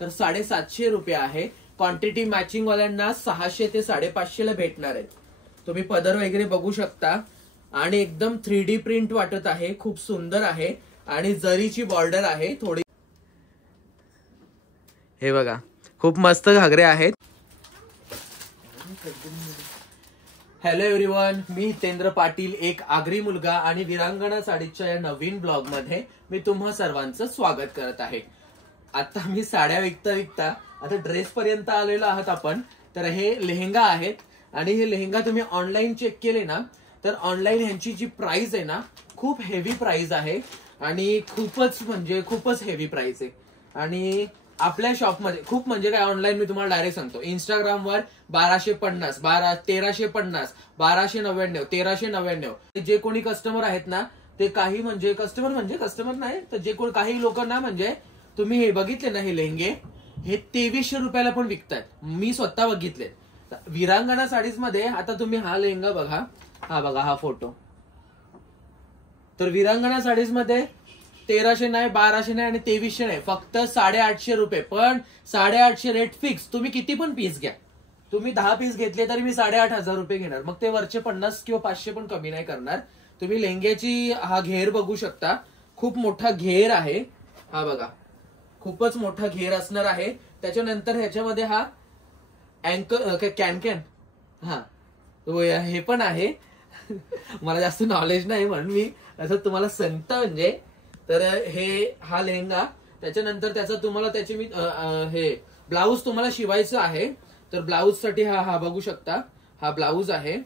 तर 750 रुपये आहे. क्वांटिटी मॅचिंग वाल्यांना 600 ते 550 ला भेटणार आहेत. तुम्ही पदर वगैरे बघू शकता आणि एकदम 3D प्रिंट वाटत आहे, खूप सुंदर आहे आणि जरीची बॉर्डर आहे थोडी. हे बघा खूप मस्त घागरे आहेत. हॅलो एव्हरीवन, मी हितेंद्र पाटील, एक आगरी मुलगा आणि विरांगणा साडीच्या या नवीन ब्लॉग मध्ये मी तुम्हा सर्वांचं स्वागत करत आहे. आता मी साड्या विकता आता ड्रेस पर्यंत आलेलो आहात आपण. तर हे लेहंगा आहेत आणि हे लेहंगा तुम्ही ऑनलाईन चेक केले ना तर ऑनलाईन ह्यांची जी प्राइस आहे ना खूप हेवी प्राइस आहे आणि खूपच हेवी प्राइस आहे. आणि आपल्या शॉपमध्ये खूप म्हणजे काय, ऑनलाईन मी तुम्हाला डायरेक्ट सांगतो, इंस्टाग्रामवर 1250, 1350, 1299, 1399. जे कोणी कस्टमर आहेत ना ते काही म्हणजे कस्टमर नाही तर जे कोणी काही लोक ना म्हणजे तुम्ही हे बघितले ना हे लेहंगे हे 2300 रुपयाला पण विकतायत. मी स्वतः बघितले. विरांगणा साडीज मध्ये आता तुम्ही हा लेहंगा बघा, हा बघा हा फोटो. तर विरांगणा साडीज मध्ये 1300 नाही, 1200 नाही आणि 2300 नाही, फक्त 850 रुपये. पण 850 रेट फिक्स. तुम्ही किती पण पीस घ्या, तुम्ही 10 पीस घेतले तरी मी 8500 रुपये घेणार. मग ते वरचे 50 किंवा 500 पण कमी नाही करणार. तुम्ही लेहंग्याची हा घेर बघू शकता, खूप मोठा घेर आहे. हा बघा खूपच मोठा घेर असणार आहे. त्याच्यानंतर ह्याच्यामध्ये हा अँकर कॅन हा हे पण आहे. मला जास्त नॉलेज नाही म्हणून मी असं तुम्हाला सांगता. म्हणजे तर हा लेहंगा, त्याच्यानंतर त्याचा तुम्हाला त्याचे मी हे ब्लाऊज तुम्हाला शिवायचं आहे. तर ब्लाऊज साठी हा बघू शकता, हा ब्लाऊज आहे,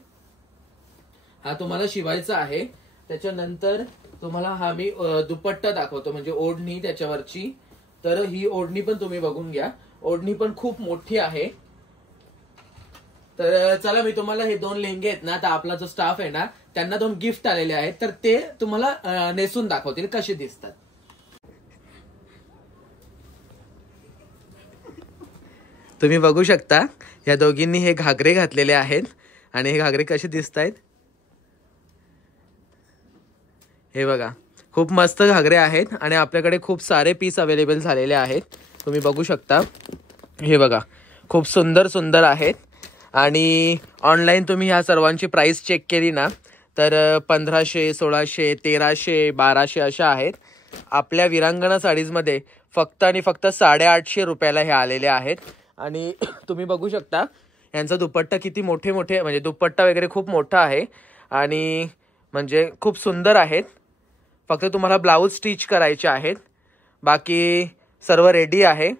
हा तुम्हाला शिवायचा आहे. त्याच्यानंतर तुम्हाला हा मी दुपट्टा दाखवतो म्हणजे ओढणी त्याच्यावरची. तर ही ओढणी पण तुम्ही बघून घ्या, ओढणी पण खूप मोठी आहे. तर चला मी तुम्हाला हे 2 लेहंगे आहेत ना, तर आपला जो स्टाफ आहे ना त्यांना 2 गिफ्ट आलेले आहेत, तर ते तुम्हाला नेसून दाखवतील कसे दिसतात. तुम्ही बघू शकता या दोघींनी हे घागरे घातलेले आहेत आणि हे घागरे कसे दिसत आहेत हे बघा. खूप मस्त घागरे आहेत आणि आपल्याकडे खूप सारे पीस अवेलेबल झालेले आहेत. तुम्ही बघू शकता हे बघा खूप सुंदर आहेत. आणि ऑनलाईन तुम्ही ह्या सर्वांची प्राइस चेक केली ना तर 1500, 1600, 1300, 1200 अशा आहेत. आपल्या विरांगणा साडीजमध्ये फक्त आणि फक्त 850 रुपयाला हे आलेले आहेत. आणि तुम्ही बघू शकता यांचा दुपट्टा किती मोठे म्हणजे दुपट्टा वगैरे खूप मोठा आहे आणि म्हणजे खूप सुंदर आहेत. फक्त तुम्हाला ब्लाऊज स्टिच करायचे आहेत, बाकी सर्व रेडी आहे.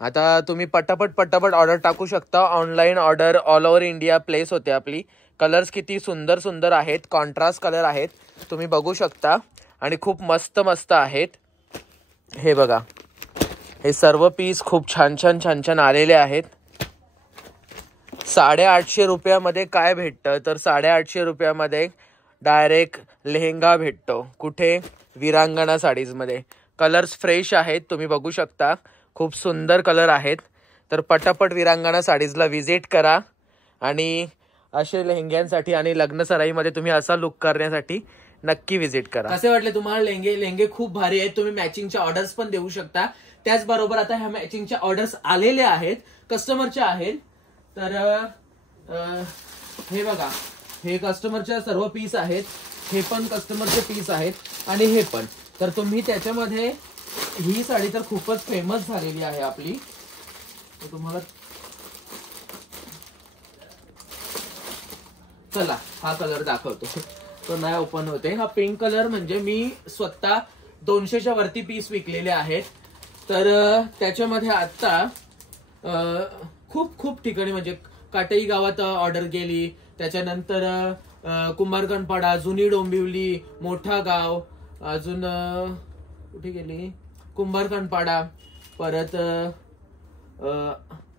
आता तुम्ही पटापट ऑर्डर टाकू शकता. Online order all over India place होते आपली. कलर्स किती सुंदर आहेत, कॉन्ट्रास्ट कलर आहेत तुम्ही बघू शकता आणि खूप मस्त आहेत. हे बघा हे सर्व पीस खूप छान आलेले आहेत. 850 रुपयामध्ये काय भेटतं तर 850 रुपयामध्ये डायरेक्ट लेहंगा भेटतो. कुठे? विरांगणा साडीजमध्ये. कलर्स फ्रेश आहेत तुम्ही बघू शकता, खूप सुंदर कलर आहेत. तर पटापट विरांगणा साडीजला व्हिजिट करा आणि असे लेहंग्यांसाठी आणि लग्न सराईमध्ये तुम्ही असा लुक करण्यासाठी नक्की व्हिजिट करा. कसे वाटले तुम्हाला लेहंगे? खूप भारी आहेत. तुम्ही मॅचिंगच्या ऑर्डर्स पण देऊ शकता. त्याचबरोबर आता ह्या मॅचिंगच्या ऑर्डर्स आलेल्या आहेत, कस्टमरच्या आहेत. तर हे बघा हे कस्टमरच्या सर्व पीस आहेत, हे पण कस्टमरचे पीस आहेत आणि हे पण. तर तुम्ही त्याच्यामध्ये ही साडी तर खूपच फेमस झालेली आहे आपली. तुम्हाला चला हा कलर दाखवतो, तो नाही ओपन होते. हा पिंक कलर म्हणजे मी स्वतः 200च्या वरती पीस विकलेले आहेत. तर त्याच्यामध्ये आता खूप ठिकाणी म्हणजे काटई गावात ऑर्डर गेली, त्याच्यानंतर कुंभारकणपाडा, जुनी डोंबिवली, मोठा गाव, अजून कुठे गेली कुंभारकणपाडा. परत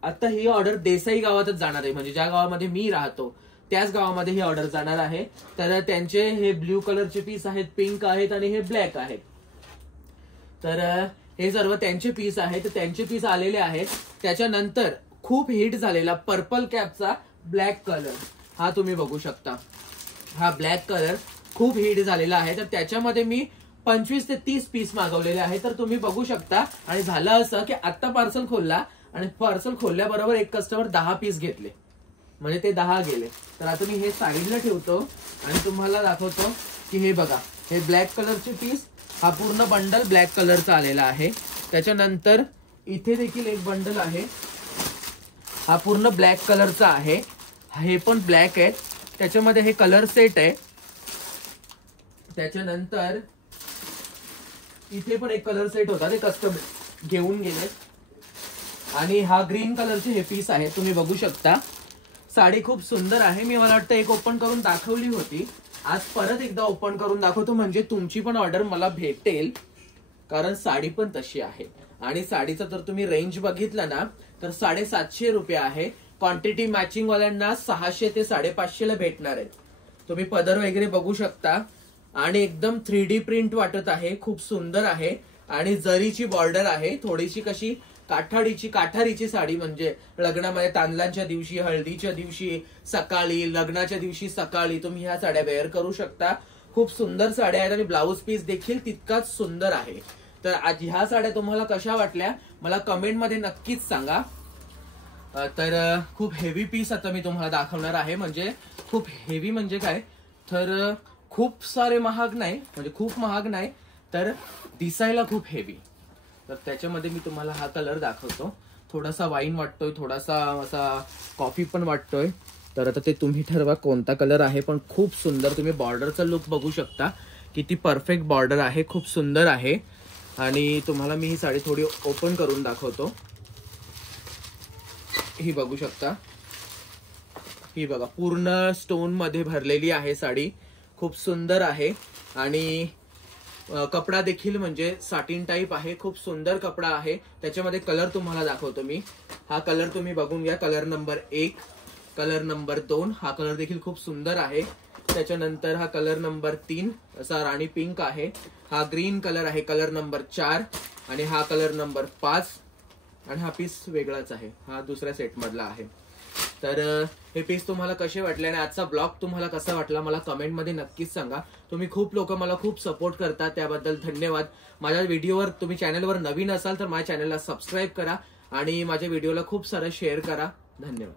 आता ही ऑर्डर देसाई गावातच जाणार आहे, म्हणजे ज्या गावामध्ये मी राहतो त्याच गावामध्ये ही ऑर्डर जाणार आहे. तर त्यांचे हे ब्ल्यू कलरचे पीस आहेत, पिंक आहेत आणि हे ब्लॅक आहेत. तर हे सर्व त्यांचे पीस आहेत, त्यांचे पीस आलेले आहेत. त्याच्यानंतर खूप हिट झालेला पर्पल कॅपचा ब्लॅक कलर हा तुम्ही बघू शकता. हा ब्लॅक कलर खूप हिट झालेला आहे. तर त्याच्यामध्ये मी 25 ते 30 पीस मागवलेले आहे. तर तुम्ही बघू शकता. आणि झालं असं की आता पार्सल खोलला आणि पार्सल खोलल्याबरोबर एक कस्टमर 10 पीस घेतले, म्हणजे ते 10 गेले. तर आता मी हे साईडला ठेवतो आणि तुम्हाला दाखवतो की हे बघा, हे ब्लॅक कलरचे पीस, हा पूर्ण बंडल ब्लॅक कलरचा आलेला आहे. त्याच्यानंतर इथे देखील एक बंडल आहे, हा पूर्ण ब्लॅक कलरचा आहे, हे पण ब्लॅक आहे. त्याच्यामध्ये हे कलर सेट आहे. त्याच्यानंतर इथे पण एक कलर सेट होता, ते कस्टमर घेऊन गेले. आणि हा ग्रीन कलरचे हे पीस आहे, तुम्ही बघू शकता. साडी खूप सुंदर आहे. मी मला वाटतं एक ओपन करून दाखवली होती, आज परत एकदा ओपन करून दाखवतो, म्हणजे तुमची पण ऑर्डर मला भेटेल, कारण साडी पण तशी आहे. आणि साडीचा जर तुम्ही रेंज बघितला ना तर 750 रुपये आहे. क्वांटिटी मॅचिंग वाल्यांना 600 ते 550 ला भेटणार आहेत. तुम्ही पदर वगैरे बघू शकता आणि एकदम 3D प्रिंट वाटत आहे, खूप सुंदर आहे. आणि जरीची बॉर्डर आहे, थोडीशी कशी काठारीची साडी, म्हणजे लग्नामध्ये तांदळांच्या दिवशी, हळदीच्या दिवशी सकाळी, लग्नाच्या दिवशी सकाळी तुम्ही ह्या साड्या वेअर करू शकता. खूप सुंदर साड्या आहेत आणि ब्लाऊज पीस देखील तितकाच सुंदर आहे. तर आज ह्या साड्या तुम्हाला कशा वाटल्या मला कमेंट मध्ये नक्कीच सांगा. तर खूप हेवी पीस आता मी तुम्हाला दाखवणार आहे. म्हणजे खूप हेवी म्हणजे काय, तर खूप सारे महाग नाही, म्हणजे खूप महाग नाही, तर दिसायला खूप हेवी. तर त्याच्यामध्ये मी तुम्हाला हा कलर दाखवतो. थोडासा वाईन वाटतोय, थोडासा असा कॉफी पण वाटतोय. तर आता ते तुम्ही ठरवा कोणता कलर आहे, पण खूप सुंदर. तुम्ही बॉर्डरचा लुक बघू शकता, किती परफेक्ट बॉर्डर आहे, खूप सुंदर आहे. आणि तुम्हाला मी ही साडी थोडी ओपन करून दाखवतो. ही बघू शकता, ही बघा पूर्ण स्टोन मध्ये भरलेली आहे साडी, खूप सुंदर आहे. आणि कपडा देखील म्हणजे साटिन टाईप आहे, खूप सुंदर कपडा आहे. त्याच्यामध्ये कलर तुम्हाला दाखवतो मी. हा कलर तुम्ही बघून घ्या, कलर नंबर 1, कलर नंबर 2, हा कलर देखील खूप सुंदर आहे. त्याच्यानंतर हा कलर नंबर 3 असा राणी पिंक आहे. हा ग्रीन कलर आहे, कलर नंबर 4. आणि हा कलर नंबर 5. आणि हा पीस वेगळाच आहे, हा दुसऱ्या सेट मधला आहे. तर हे पीस तुम्हाला कसे वाटले आणि आजचा ब्लॉग तुम्हाला कसा वाटला मला कमेंट मध्ये नक्कीच सांगा. तुम्ही खूप लोक मला खूप सपोर्ट करता, त्याबद्दल धन्यवाद. माझ्या व्हिडिओवर तुम्ही चॅनलवर नवीन असाल तर माझ्या चॅनलला सबस्क्राईब करा आणि माझ्या व्हिडिओला खूप सारं शेअर करा. धन्यवाद.